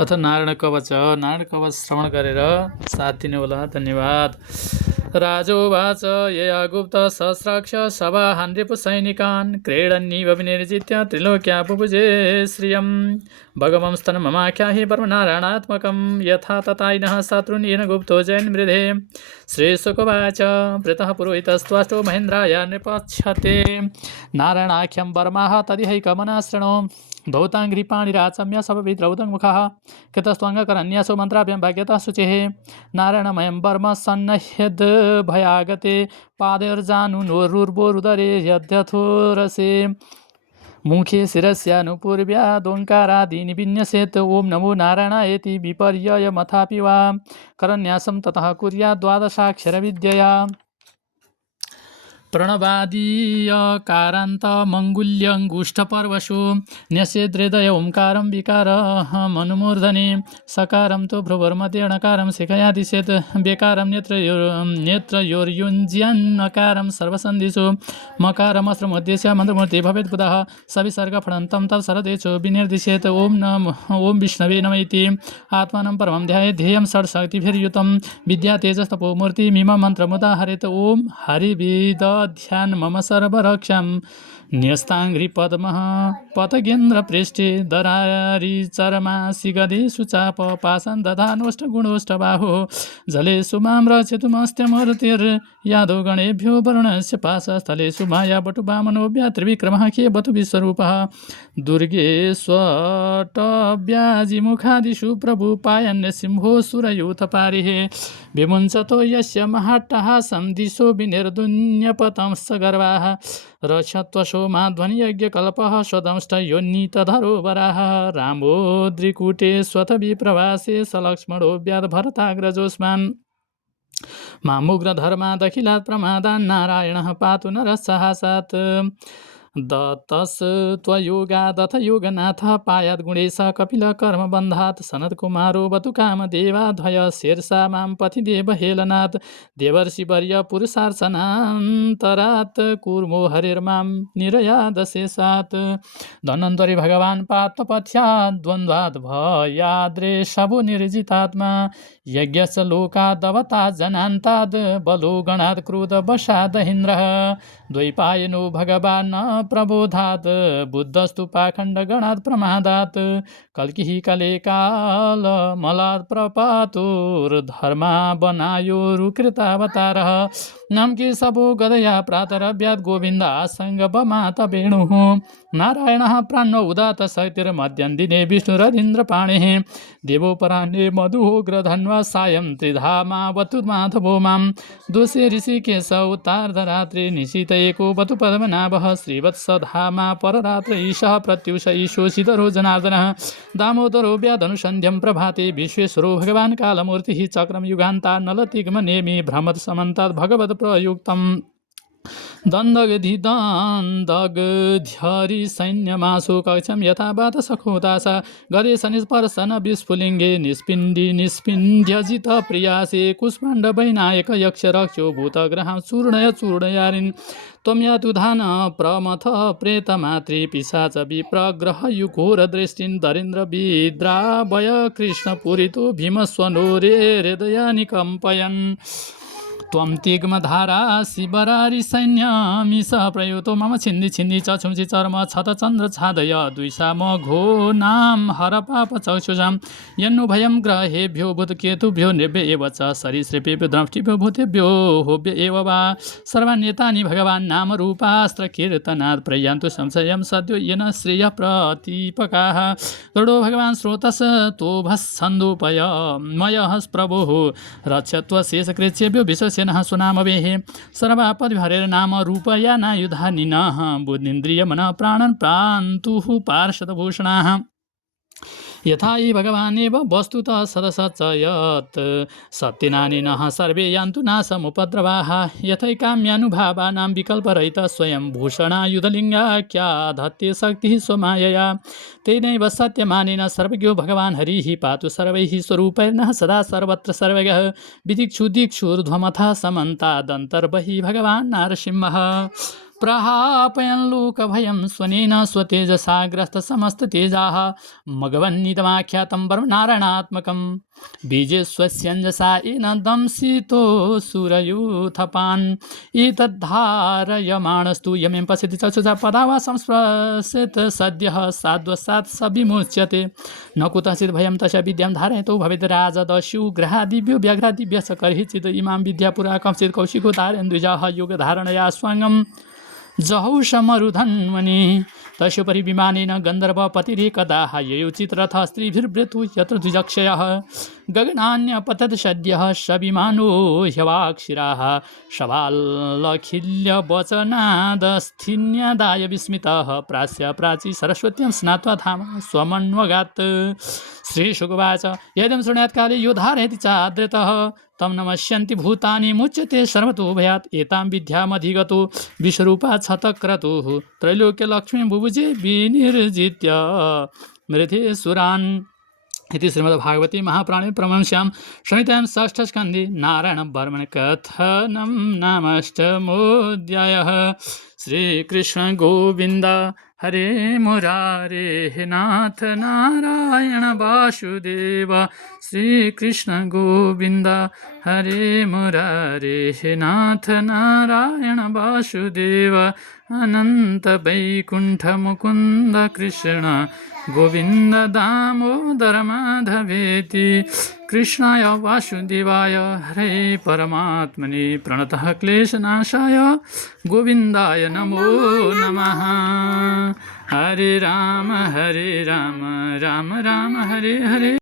अथ नारायण कवच श्रवण गरेर साथ दिनु होला। धन्यवाद। राजोवाच यया गुप्त सहस्राक्ष सभा हान्रिपु सैनिकान् क्रीडन्निव विनिर्जित्य त्रिलोक्या बुभुजे श्रियम् भगवंस्तन ममाख्या हि परमनारायणात्मकं यथा तथाइनः शत्रुन् येन गुप्तो जयन् मृधे। श्रीशुकवाच प्रीतः पुरोहितस्त्वाष्टो महेन्द्राय नृपच्छते नारायणाख्यं वर्माः तदिहैकमना शृणु धौताङ्घ्रिपाणिराचम्य सपविद्रौदङ्मुखः कृतस्त्वङ्गकरन्यासो मन्त्राभ्यां भाग्यतः शुचिः नारायणमयं वर्म सन्नह्यद् भयागते पादैर्जानुरुर्वोरुदरे यद्यथोरसे मुखे शिरस्यानुपूर्व्यादोङ्कारादीनि विन्यसेत् ॐ नमो नारायणायेति विपर्ययमथापि वा करन्यासं ततः कुर्यात् द्वादशाक्षरविद्यया प्रणवादीयकारान्तमङ्गुल्यङ्गुष्ठपर्वशु न्यस्येद्हृदय ओङ्कारं विकारमनुमूर्धने सकारं तु भ्रुवर्मध्यणकारं शिखया दिशेत् बेकारं नेत्रयोर्युञ्ज्यन्नकारं सर्वसन्धिषु मकारमस्त्रमुद्देश्य मन्त्रमूर्ति भवेत् बुधः सविसर्गफलन्तं तत्सरदेषु विनिर्दिशेत् ॐ विष्णवे नमः इति आत्मानं परमं ध्यायेत् ध्येयं षट्शक्तिभिर्युतं विद्या तेजस्तपोमूर्तिमिमं मन्त्रमुदाहरेत् ॐ हरिविद ध्यान मम सर्वरक्षां न्यस्ताङ्घ्रिपद्मः पतगेन्द्रपृष्ठे दरारी चरमासि गदेषु चाप पाशं दधानोष्टगुणोष्टबाहो जलेषु मां रक्षितुमस्त्यमूर्तिर्यादो गणेभ्यो वरुणस्य पाशस्थलेषु माया बटुवामनोऽव्या त्रिविक्रमः के बतु विश्वरूपः दुर्गेष्वटव्याजिमुखादिषु प्रभु पायन्यसिंहोऽसुरयूथपारिः विमुञ्चतो यस्य महाट्टहासं दिशो विनिर्दुन्यपतंश्च गर्वाः रक्षत्वशो माध्वनियज्ञकल्पः स्वदंष्टयोन्नीतधरो वराः रामोद्रिकूटे स्वथ विप्रवासे सलक्ष्मणो व्याधभरताग्रजोऽस्मान् मामुग्रधर्मादखिलात् प्रमादान् नारायणः पातु नरस्सहासात् दत्तस्त्वयोगादथ योगनाथः पायात् गुणेश कपिल कर्मबन्धात् सनत्कुमारो बतुकामदेवाध्वय शीर्षा मां पथिदेव हेलनात् देवर्षिवर्य पुरुषार्चनान्तरात् कूर्मो हरिर्मां निरयादशेषात् धन्वन्तरि भगवान् पार्थपथ्यात् द्वन्द्वात् भयाद्रेशभो निर्जितात्मा यज्ञस्य लोकादवता जनान्ताद् बलो गणात् क्रोधवशादहीन्द्रः द्वैपायनो भगवान् प्रबोधात् बुद्धस्तु पाखण्डगणात् प्रमादात् कल्किः कले कालमलात् प्रपातुर्धर्मा बनायोरुकृतावतारः नाम केशवो गदया प्रातरव्यात् गोविन्दासङ्गपमात वेणुः नारायणः प्राणो उदात शक्तिर्मध्यन्दिने विष्णुरधीन्द्रपाणिः देवोपराह्ने मधुग्रधन्वा सायं त्रिधामावतु माधवो मां दोषे ऋषिकेश उत्तार्धरात्रे निशित एको वतु पद्मनाभः श्रीवत्सधामा पररात्र ईशः प्रत्युष ईशोषितरो जनार्दनः दामोदरो व्याधनुसन्ध्यं प्रभाते विश्वेश्वरो भगवान् कालमूर्तिः चक्रं युगान्ता नलतिग्मनेमि भ्रमत समन्तात् भगवत् प्रयुक्तम् दन्दगधिदन्दगध्यरि सैन्यमासु कक्षं यथा बात सखोदासा गदेश निस्पर्शन विस्फुलिङ्गे निष्पिन्द्यजित प्रियासे कुष्माण्ड वैनायक यक्ष रक्षो भूतग्रहां चूर्णय चूर्णयारिन् त्वं यातु धान प्रमथ प्रेतमात्रे पिशाच विप्रग्रह युघोर दृष्टिन् दरिन्द्र विद्रावय कृष्णपुरितो भीमस्वनो रे हृदयानि कम्पयन् त्वं तिग्मधारा शिवरारि सैन्यमिष प्रयुतो मम छिन्दि छिन्दि चक्षुंसि चर्म छतचन्द्र छादय द्विषा मघो नाम हर पाप चक्षुषां यन्नुभयं ग्रहेभ्यो भूतकेतुभ्यो नृभ्य एव च सरीसृपेभ्यो द्रष्टिभ्यो भूतेभ्यो होभ्य एव वा सर्वान्येतानि भगवान् नाम रूपास्त्रकीर्तनात् प्रयान्तु संशयं सद्यो येन श्रेयः प्रतिपकाः गरुडो भगवान् स्रोतस्तोभस्छन्दोपय मयः प्रभुः रक्षत्व शेषकृच्छेभ्यो विश्वस्य नः सुनामवेः सर्वापद्भरेर नाम रूपया नायुधानिनः बुद्धीन्द्रिय मन प्राणन् प्रान्तुः पार्षदभूषणाः यथा हि भगवानेव वस्तुतः सदसच्चयत् सत्यनानिनः सर्वे यान्तु नाशमुपद्रवाः यथैकाम्यानुभावानां विकल्परहितः स्वयं भूषणायुधलिङ्गाख्याधत्ते शक्तिः स्वमायया तेनैव सत्यमानेन सर्वज्ञो भगवान् हरिः पातु सर्वैः स्वरूपैर्नः सदा सर्वत्र सर्वगः विदिक्षु दिक्षुर्ध्वमथः समन्तादन्तर्बहिः भगवान् नारसिंहः प्रहापयन् लोकभयं स्वनेन स्वतेजसा ग्रस्तसमस्ततेजाः मघवन्निदमाख्यातं नारायणात्मकं बीजेष्वस्यञ्जसा येन दंसितो सुरयूथपान् एतद्धारयमाणस्तु यमें पश्यति चक्षुषा पदावा संस्पृशेत् सद्यः साद्वसात् स विमुच्यते न कुतश्चित् भयं तस्य विद्यां धारयतो भवेत् राजदस्यु ग्रहादिभ्यो व्याघ्रादिभ्यः स कर्हिचित् इमां विद्या पुरा कंसित् कौशिको धारयन्द्विजाः योगधारणया स्वाङ्गं जहौषमरुधन्वनि तस्योपरि विमानेन गन्धर्वपतिरेकदा ययोचित्रथ स्त्रीभिर्वृतु यत्र द्विजक्षयः गगनान्यपतत् सद्यः स विमानो ह्यवाक्षिराः शवालखिल्यवचनादस्थिन्यदाय विस्मितः प्रास्य प्राची सरस्वतीं स्नात्वा धाम स्वमन्वगात् श्रीशुकवाच यदं शृणुयात्काले यो धारयति चाद्रतः तं नमस्यन्ति भूतानि मुच्यते सर्वतो भयात् एतां विद्यामधिगतो विश्वरूपा छतक्रतुः त्रैलोक्यलक्ष्मीं बुभुजे विनिर्जित्य मृधेसुरान् इति श्रीमद्भागवते महापुराणे परमहंस्यां संहितायां षष्ठस्कन्धे नारायणवर्मण कथनं नामाष्टमोऽध्यायः। श्रीकृष्ण गोविन्द हरे मुरारे नाथ नारायण वासुदेव श्रीकृष्ण गोविन्द हरे मुरारे नाथ नारायण वासुदेव अनंत वैकुंठ मुकुंद कृष्ण गोविंद दामोदर माधवेति कृष्णाय वासुदेवाय हरे परमात्मने प्रणतः क्लेशनाशाय गोविंदाय नमो नमः। हरे राम राम राम हरे हरे।